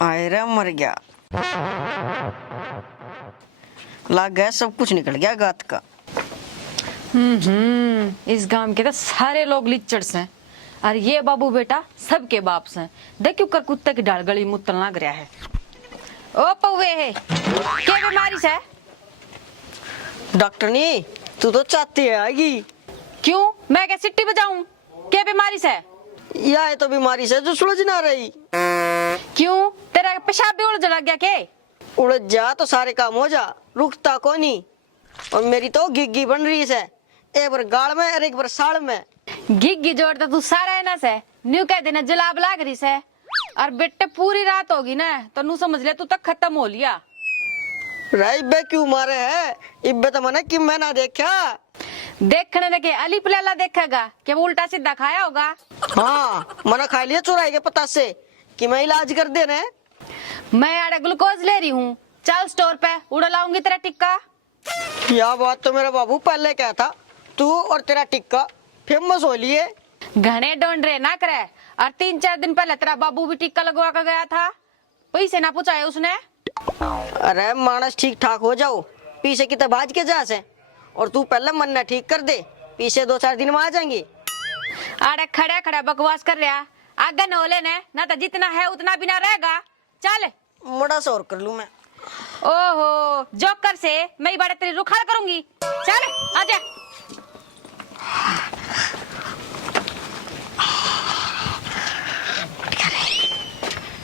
आए रे मर गया, लग गया सब कुछ निकल गया गात का। इस गांव के तो सारे लोग लिच्चड़ से और ये बाबू बेटा सबके बाप से। देख क्यों कर कुत्ते की डाल गली मुत्तल लग रहा है। ओ पौवे है क्या बीमारी से? डॉक्टर नी तू तो चाहती है आएगी। क्यों मैं क्या सिट्टी बजाऊं? क्या बीमारी से? यह है तो बीमारी से जो सुलझ ना रही। क्यों तेरा पेशाब भी उलझ लग गया के? उड़द जा तो सारे काम हो जा, रुकता को नहीं। और मेरी तो गिग्गी बन रही है, एक बार गाल में और एक बार साड़ में। गिग्गी जोड़ तो तू सारा है ना से न्यू कह देना जलाब लाग रही से। और बेटे पूरी रात होगी ना तो नू समझ ले तू तक खत्म हो लिया। राई बे क्यों मारे है इब्बे तो मने कि मैं ना देखा। देखने लगे अली पलाला देखेगा कि वो उल्टा सीधा खाया होगा। हाँ मना खा लिया चुराई के पता से कि मैं इलाज कर दे रहे। मैं आड़े ग्लूकोज ले रही हूँ, चल स्टोर पे उड़ा लाऊंगी तेरा टिक्का। यह बात तो मेरा बाबू पहले क्या था, तू और तेरा टिक्का फेमस हो लिए। घने ढूंढ रहे ना करे। और 3-4 दिन पहले तेरा बाबू भी टिक्का लगवा कर गया था, पैसे ना पूछाए उसने। अरे मानस ठीक ठाक हो जाओ, पीछे की भाज के जा से। और तू पहले मन ना ठीक कर दे, पीछे 2-4 दिन में आ जाएंगे। अरे खड़ा खड़ा बकवास कर रहा, आगे न होले ने ना तो जितना है उतना भी ना रहेगा। चल मोड़ा सा और कर लूं मैं। ओहो जोकर से मेरी बात तेरी रुखाड़ करूंगी। चल आजा।